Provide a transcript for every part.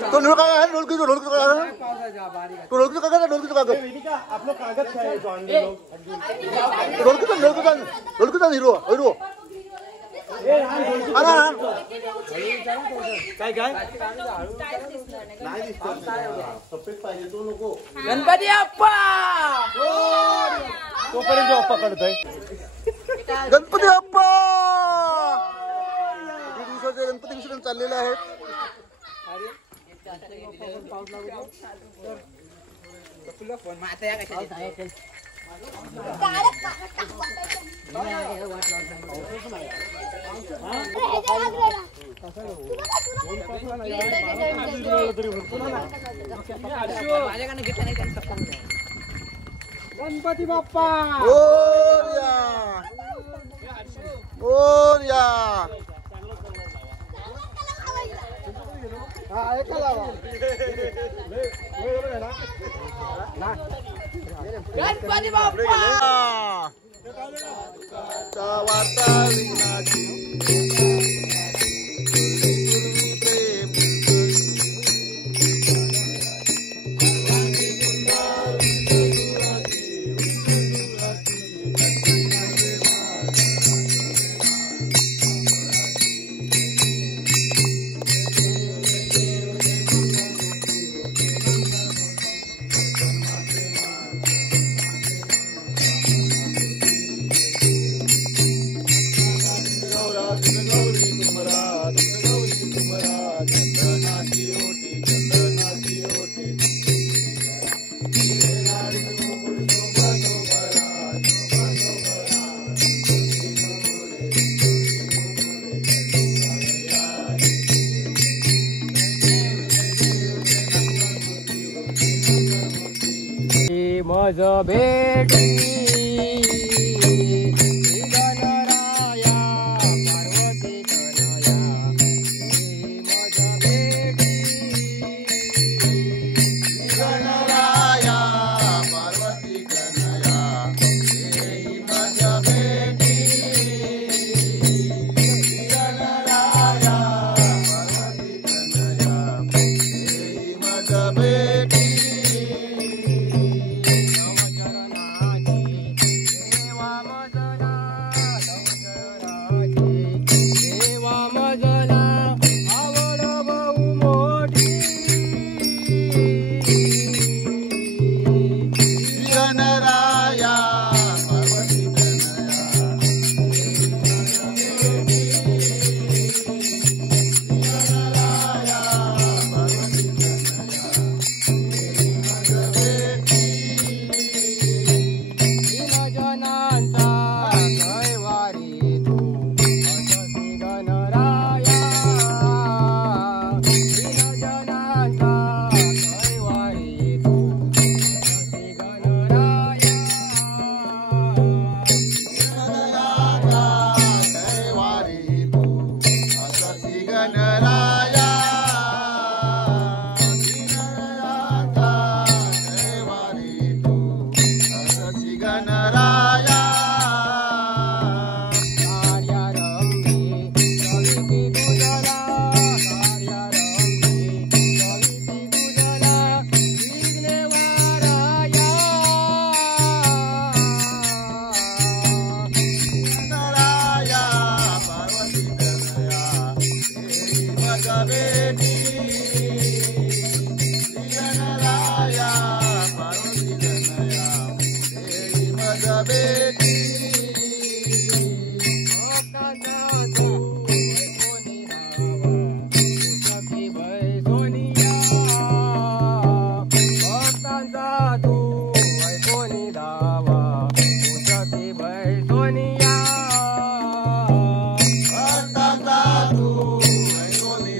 तो ढोलकी काय आहे? ढोलकी ढोलकी काय आहे? तो ढोलकी काय आहे? ढोलकी कागद आपलं कागद काय ढोलकी हिरो हिरो काय काय सफेद पाहिजे तो नको. गणपती अप्पा तोपर्यंत अप्पा काढत आहे. गणपती बाप्पा दिवसाचे गणपती विसर्जन चाललेले आहेत. गणपती बाप्पा ओरिया गणपती बाप्पा वार्ता विघ्नाची मज भेटी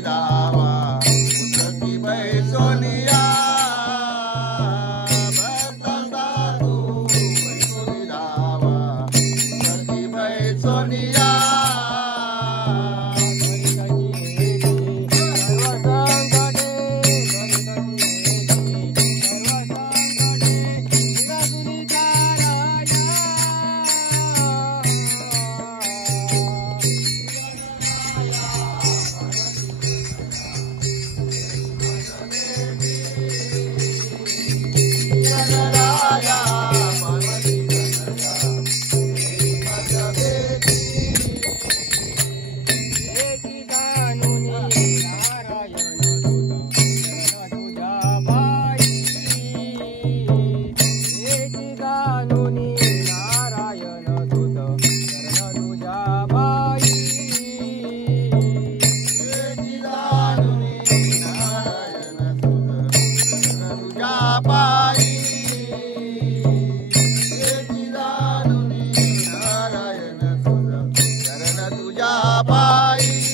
दावा पायी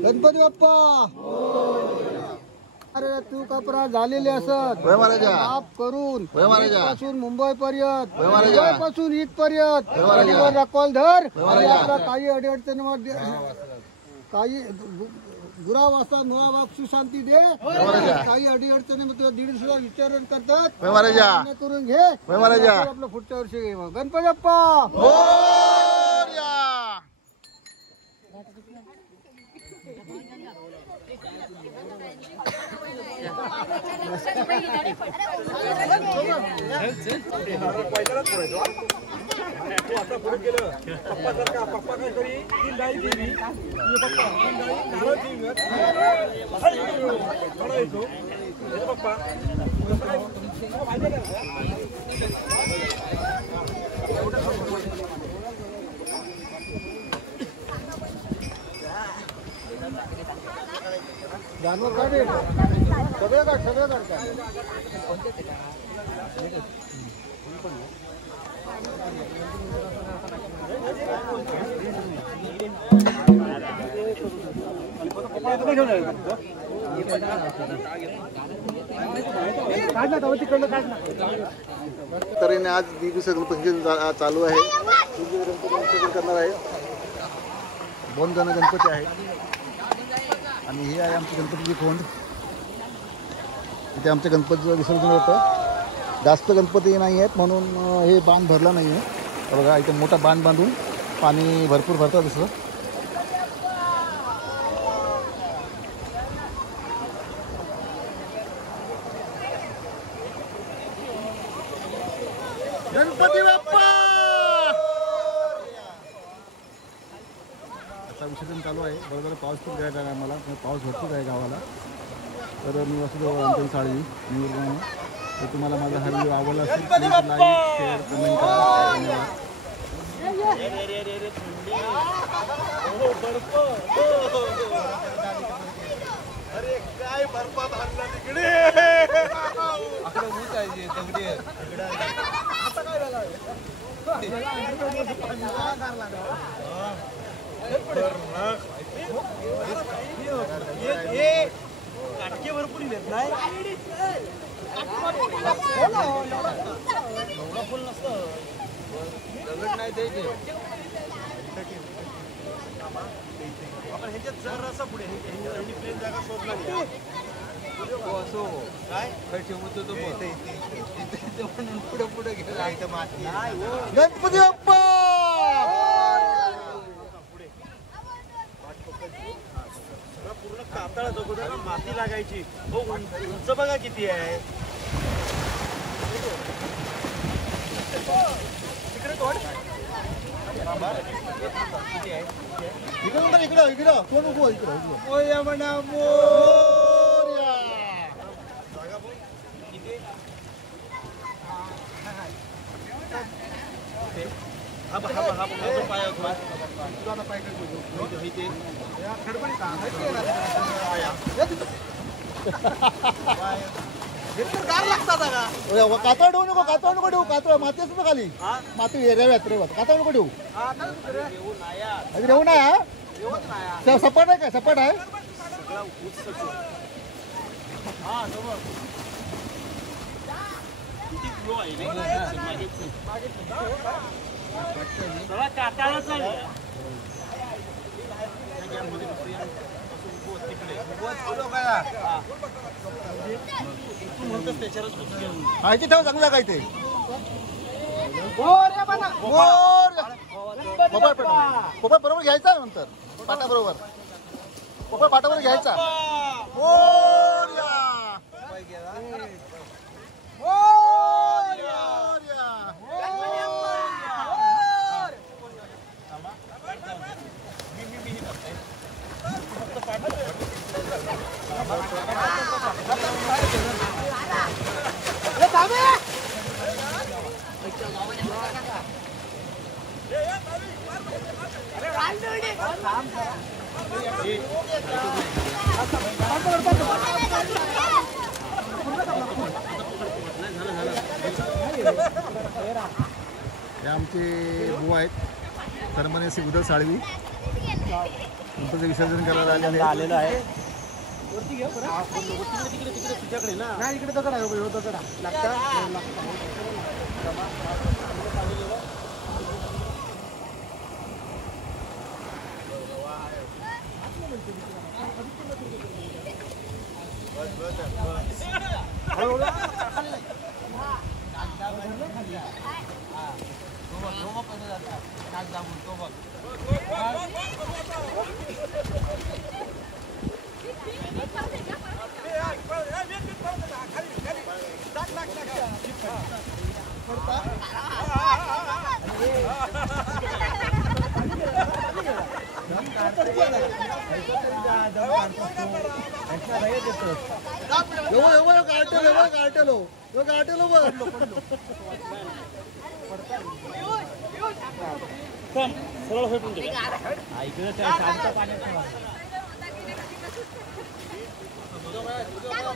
गणपती बाप्पा अरे तू कपरा झालेले असत माफ करून पासून मुंबई पर्यंत पासून इथपर्यंत कॉल धर काही अडचणी काही गुराव असतात मुळा बाप शांती दे काही अडचणी दीडशे विचारण करतात करून घे आपलं पुढच्या वर्षी घे गणपती बाप्पा जानवर काढे सगळे काढ तऱ्हेने आज दिवस गणपती चालू आहे. गणपती करणार आहे. 2 जण गणपती आहे आणि हे आहे आमची गणपतीची खोंड. इथे आमच्या गणपतीचं विसर्जन होतं. जास्त गणपती नाही आहेत म्हणून हे बांध भरला नाही आहे. बघा इथे मोठा बांध बांधून पाणी भरपूर भरतं दिसतं. गणपती बाप्पा आता विसर्जन चालू आहे. बरोबर पाऊस पण द्यायचा आहे आम्हाला. पाऊस भरपूर आहे गावाला. तर मी असतो आमच्या साळवी निवडून. तर तुम्हाला माझा हा व्हिडिओ आवडला असेल प्लीज लाईक शेअर कमेंट करा. धन्यवाद. अरे काय बर्फात हल्ला तिकडे. काटके भरपूर येत नाही. फुल नसतं दगड नाही द्यायचे. आपण ह्याच्यात जरासा पुढे प्लेन जागा शोधला नाही. असो काय ठेवतो तो पुढे पुढे गेला. गणपती बाप्पा सगळं पूर्ण कातळ अगोदर माती लागायची. हो उंच बघा किती आहे. तिकडे तोड किती आहे. इकडं इकडं इकडं कोण उभं इकडं म्हणा जागा बघ किती. हा बघ हा पाय कातळ ठेवू नको. कातळ नको ठेवू. कातळ माती असतं खाली. माती रेव्यात कातळ नको ठेवू. रेवू नाही. हा सपाट आहे काय. सपाट आहे. माहिती ठेव चांगला काय ते. पोपळ बरोबर घ्यायचा नंतर पाटा बरोबर. पोपळ पाटाबरोबर घ्यायचा. हे आमचे बुवा आहेत सरमने श्री उदल साळवी. गणपतीचं विसर्जन करायला आलेलं आहे. तुझ्याकडे ना इकडे दगड आहे. दगड लागतात.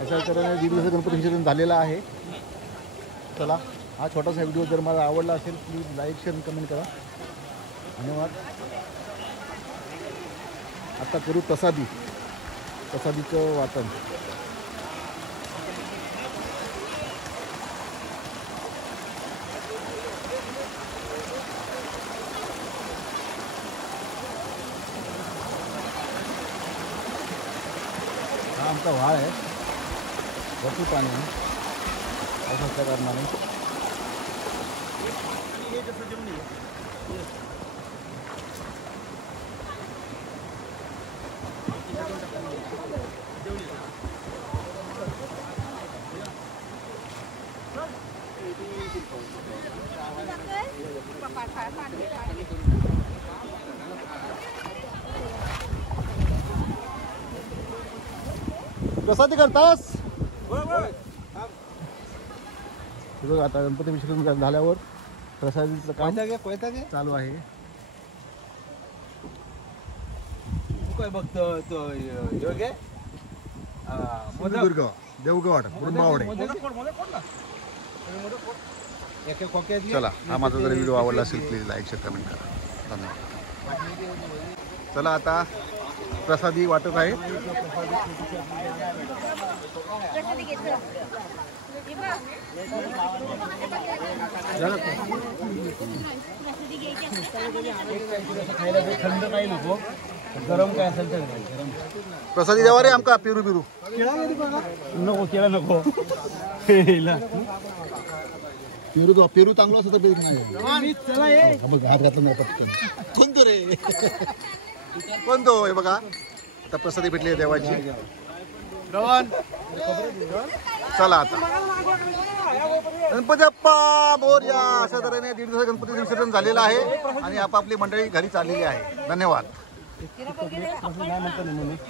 अशा तऱ्हेने दीड दिवस गणपती विसर्जन झालेला आहे. चला हा छोटासा व्हिडिओ जर मला आवडला असेल प्लीज लाईक शेअर कमेंट करा. धन्यवाद. आता करू प्रसादी. प्रसादीचं वाटण. हा आमचा व्हाळ आहे, भरपूर पाणी आहे पावसाच्या कारणाने. प्रसादी करतास? बघ आता गणपती विसर्जन झाल्यावर प्रसादीचं काम चालू आहे. सिंधुदुर्ग देवगड मुरबावडे. चला, हा माझा जर व्हिडिओ आवडला असेल प्लीज लाईक शेअर कमेंट करा. धन्यवाद. चला आता प्रसादी वाटत आहे. थंड काही नको, गरम काय असेल तर प्रसादी देवा रे आमका पेरू बिरू नको, केला नको. पेरू चांगला असं तर पेरू नाही. हात घातला नाही पटकन. कोणतो रे कोणतो हे बघा. आता प्रसादी भेटली आहे देवाची. चला आता गणपती बाप्पा मोरया. अशा तऱ्हेने 1.5 दिवस गणपती विसर्जन झालेलं आहे आणि आपापली मंडळी घरी चाललेली आहे. धन्यवाद.